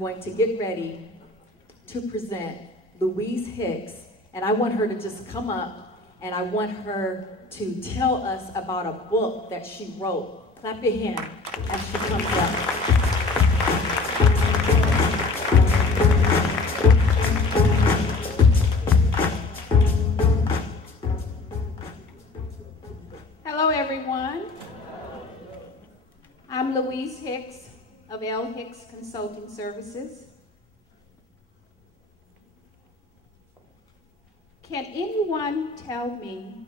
going to get ready to present Louise Hicks, and I want her to just come up, and I want her to tell us about a book that she wrote. Clap your hand as she comes up. Hello, everyone. I'm Louise Hicks of L. Hicks Consulting Services. Can anyone tell me,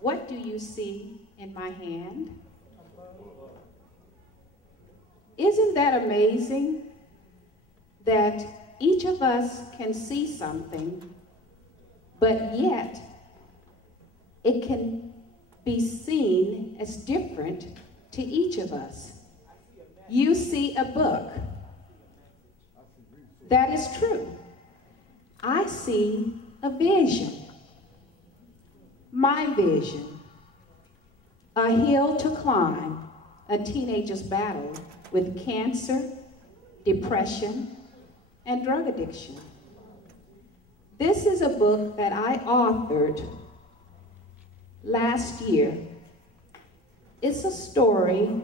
what do you see in my hand? Isn't that amazing that each of us can see something, but yet it can be seen as different to each of us? You see a book. That is true. I see a vision. My vision. A hill to climb, a teenager's battle with cancer, depression, and drug addiction. This is a book that I authored last year. It's a story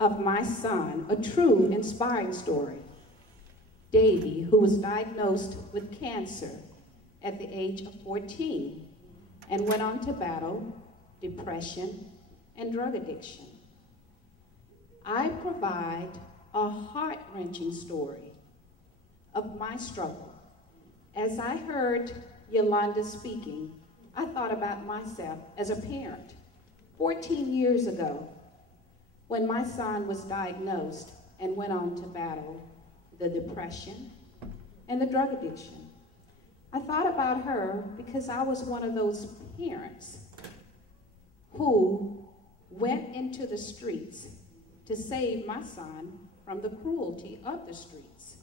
of my son, a true, inspiring story. Davy, who was diagnosed with cancer at the age of 14 and went on to battle depression and drug addiction. I provide a heart-wrenching story of my struggle. As I heard Yolanda speaking, I thought about myself as a parent 14 years ago when my son was diagnosed and went on to battle the depression and the drug addiction. I thought about her because I was one of those parents who went into the streets to save my son from the cruelty of the streets.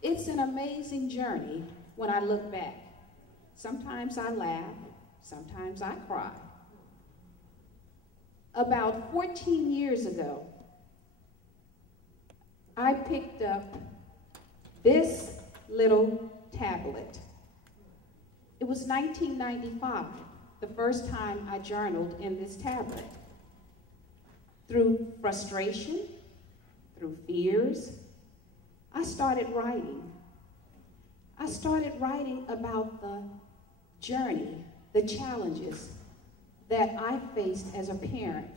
It's an amazing journey when I look back. Sometimes I laugh, sometimes I cry. About 14 years ago, I picked up this little tablet. It was 1995, the first time I journaled in this tablet. Through frustration, through fears, I started writing. I started writing about the journey, the challenges that I faced as a parent.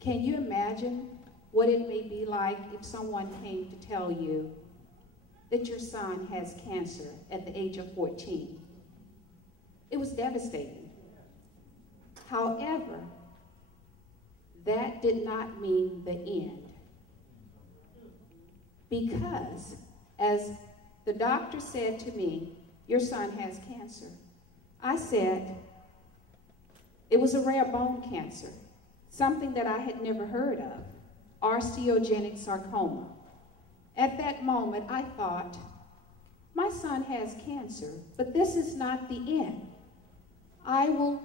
Can you imagine what it may be like if someone came to tell you that your son has cancer at the age of 14? It was devastating. However, that did not mean the end. Because as the doctor said to me, your son has cancer, I said, it was a rare bone cancer, something that I had never heard of, osteogenic sarcoma. At that moment, I thought, my son has cancer, but this is not the end. I will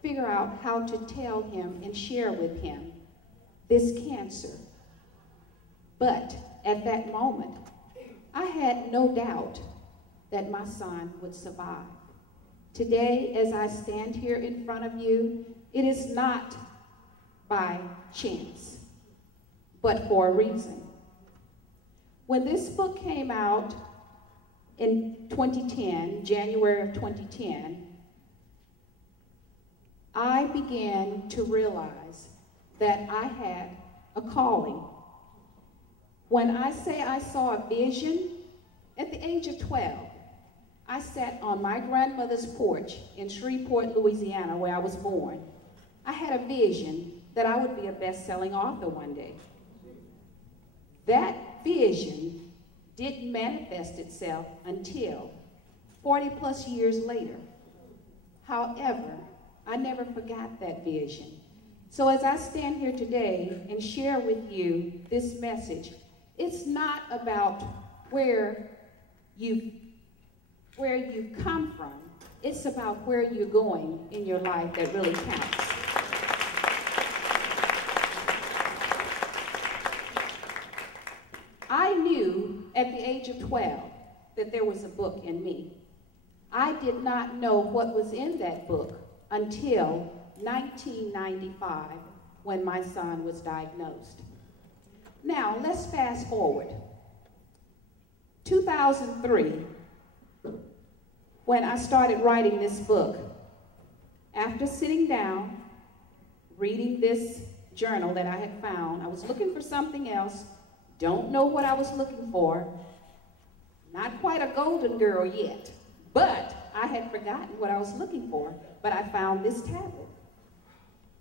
figure out how to tell him and share with him this cancer. But at that moment, I had no doubt that my son would survive. Today, as I stand here in front of you, it is not by chance, but for a reason. When this book came out in 2010, January of 2010, I began to realize that I had a calling. When I say I saw a vision, at the age of 12, I sat on my grandmother's porch in Shreveport, Louisiana, where I was born. I had a vision that I would be a best-selling author one day. That vision didn't manifest itself until 40 plus years later. However, I never forgot that vision. So as I stand here today and share with you this message, it's not about where you've come from. It's about where you're going in your life that really counts. at the age of 12 that there was a book in me. I did not know what was in that book until 1995 when my son was diagnosed. Now, let's fast forward. 2003, when I started writing this book, after sitting down, reading this journal that I had found, I was looking for something else, don't know what I was looking for, not quite a golden girl yet, but I had forgotten what I was looking for, but I found this tablet.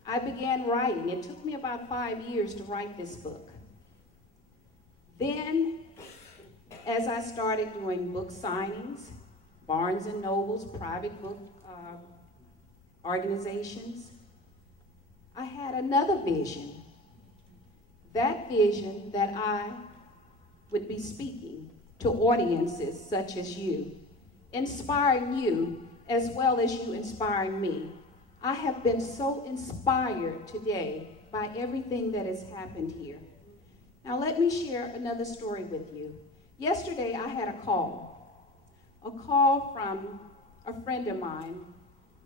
I began writing. It took me about 5 years to write this book. Then, as I started doing book signings, Barnes and Nobles, private book organizations, I had another vision. That vision that I would be speaking to audiences such as you, inspiring you as well as you inspiring me. I have been so inspired today by everything that has happened here. Now let me share another story with you. Yesterday I had a call from a friend of mine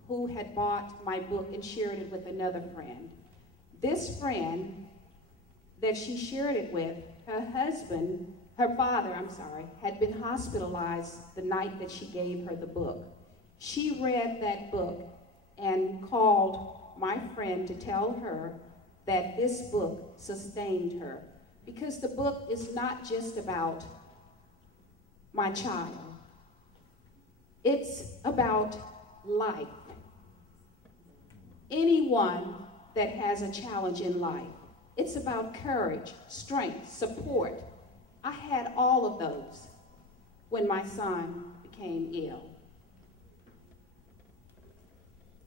who had bought my book and shared it with another friend. This friend that she shared it with, her father, had been hospitalized the night that she gave her the book. She read that book and called my friend to tell her that this book sustained her. Because the book is not just about my child. It's about life. Anyone that has a challenge in life. It's about courage, strength, support. I had all of those when my son became ill.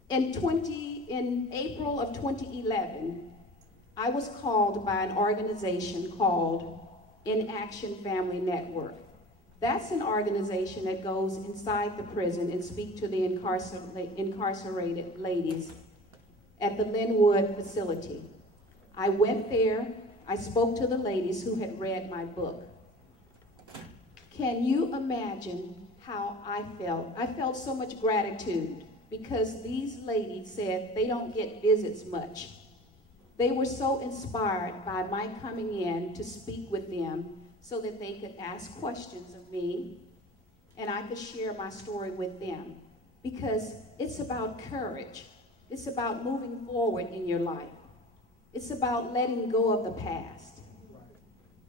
In April of 2011, I was called by an organization called In Action Family Network. That's an organization that goes inside the prison and speak to the incarcerated ladies at the Linwood facility. I went there, I spoke to the ladies who had read my book. Can you imagine how I felt? I felt so much gratitude because these ladies said they don't get visits much. They were so inspired by my coming in to speak with them so that they could ask questions of me and I could share my story with them. Because it's about courage. It's about moving forward in your life. It's about letting go of the past.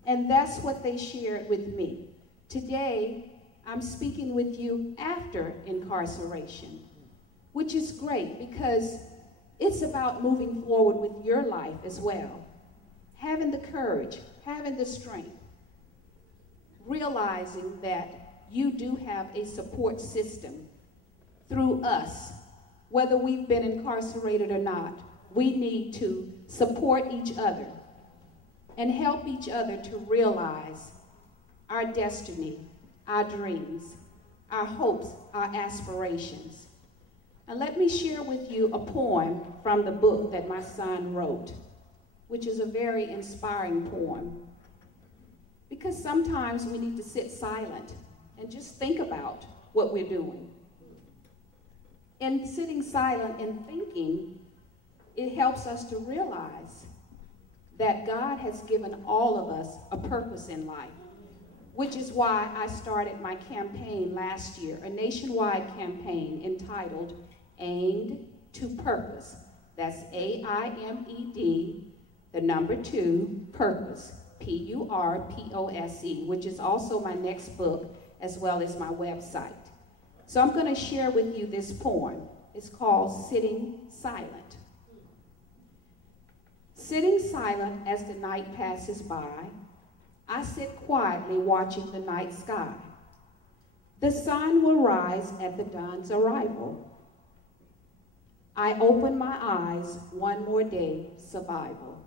And that's what they shared with me. Today, I'm speaking with you after incarceration, which is great because it's about moving forward with your life as well. Having the courage, having the strength, realizing that you do have a support system through us. Whether we've been incarcerated or not, we need to support each other and help each other to realize our destiny, our dreams, our hopes, our aspirations. And let me share with you a poem from the book that my son wrote, which is a very inspiring poem. Because sometimes we need to sit silent and just think about what we're doing. In sitting silent and thinking, it helps us to realize that God has given all of us a purpose in life, which is why I started my campaign last year, a nationwide campaign entitled Aimed to Purpose. That's AIMED, the number 2, Purpose, PURPOSE, which is also my next book as well as my website. So I'm going to share with you this poem. It's called Sitting Silent. Sitting silent as the night passes by, I sit quietly watching the night sky. The sun will rise at the dawn's arrival. I open my eyes, one more day, survival.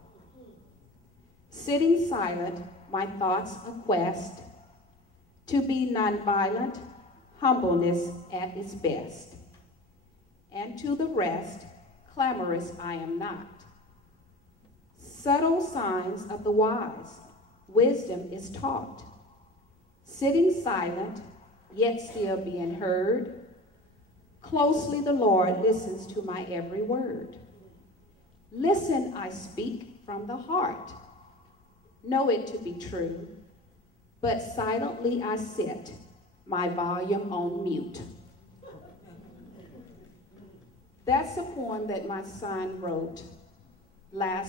Sitting silent, my thoughts a quest to be nonviolent, humbleness at its best. And to the rest, clamorous I am not. Subtle signs of the wise, wisdom is taught. sitting silent, yet still being heard. Closely the Lord listens to my every word. Listen, I speak from the heart. Know it to be true, but silently I sit, my volume on mute. That's a poem that my son wrote a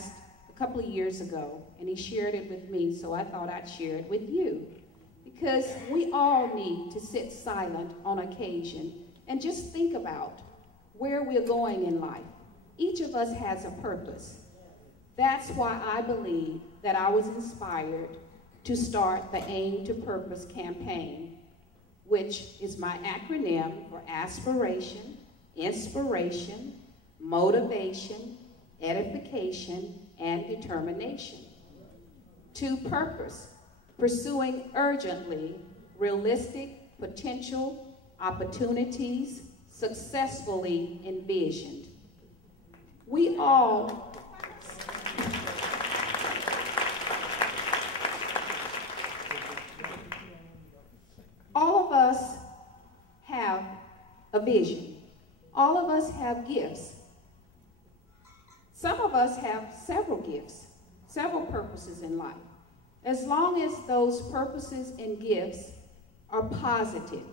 couple of years ago, and he shared it with me, so I thought I'd share it with you. Because we all need to sit silent on occasion and just think about where we're going in life. Each of us has a purpose. That's why I believe that I was inspired to start the Aim to Purpose campaign, which is my acronym for aspiration, inspiration, motivation, edification, and determination. To purpose, pursuing urgently realistic potential opportunities successfully envisioned. All of us have a vision. All of us have gifts. Some of us have several gifts, several purposes in life. As long as those purposes and gifts are positive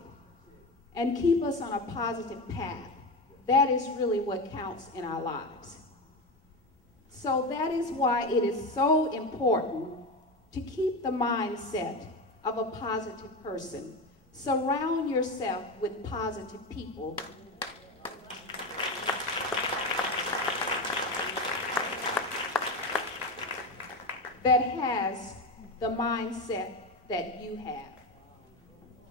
and keep us on a positive path, that is really what counts in our lives. So that is why it is so important to keep the mindset of a positive person. Surround yourself with positive people. That has the mindset that you have.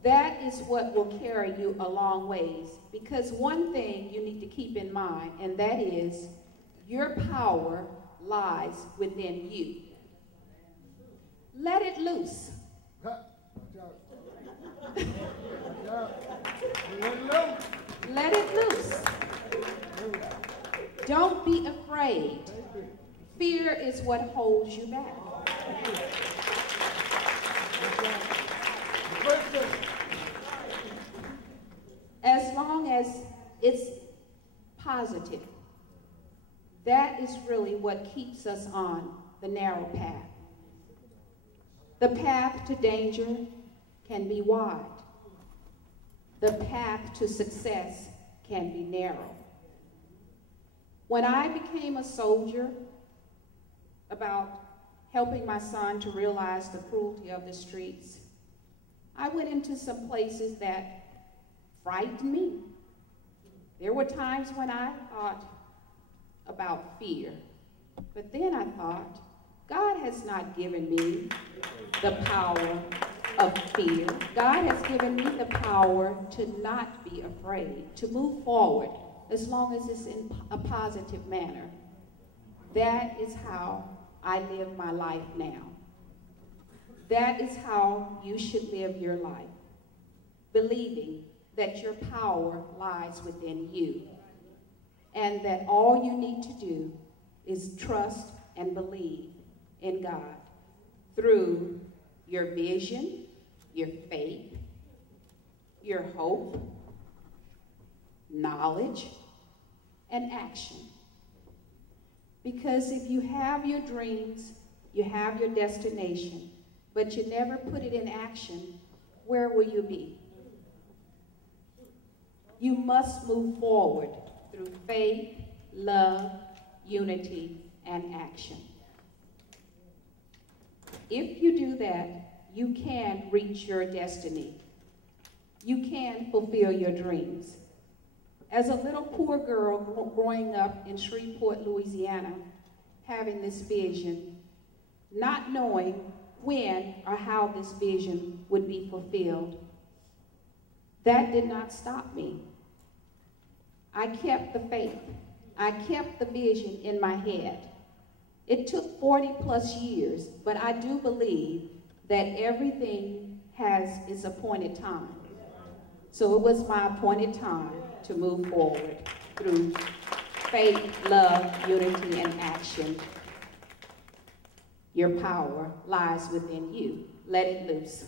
That is what will carry you a long ways. Because one thing you need to keep in mind, and that is your power lies within you. Let it loose. Let it loose. Don't be afraid. Fear is what holds you back. As long as it's positive, that is really what keeps us on the narrow path. The path to danger can be wide. The path to success can be narrow. When I became a soldier, about helping my son to realize the cruelty of the streets, I went into some places that frightened me. There were times when I thought about fear, but then I thought, God has not given me the power of fear. God has given me the power to not be afraid, to move forward as long as it's in a positive manner. That is how I live my life now. That is how you should live your life, believing that your power lies within you, and that all you need to do is trust and believe in God through your vision, your faith, your hope, knowledge, and action. Because if you have your dreams, you have your destination, but you never put it in action, where will you be? You must move forward through faith, love, unity, and action. If you do that, you can reach your destiny. You can fulfill your dreams. As a little poor girl growing up in Shreveport, Louisiana, having this vision, not knowing when or how this vision would be fulfilled, that did not stop me. I kept the faith. I kept the vision in my head. It took 40 plus years, but I do believe that everything has its appointed time. So it was my appointed time to move forward through faith, love, unity, and action. Your power lies within you. Let it loose.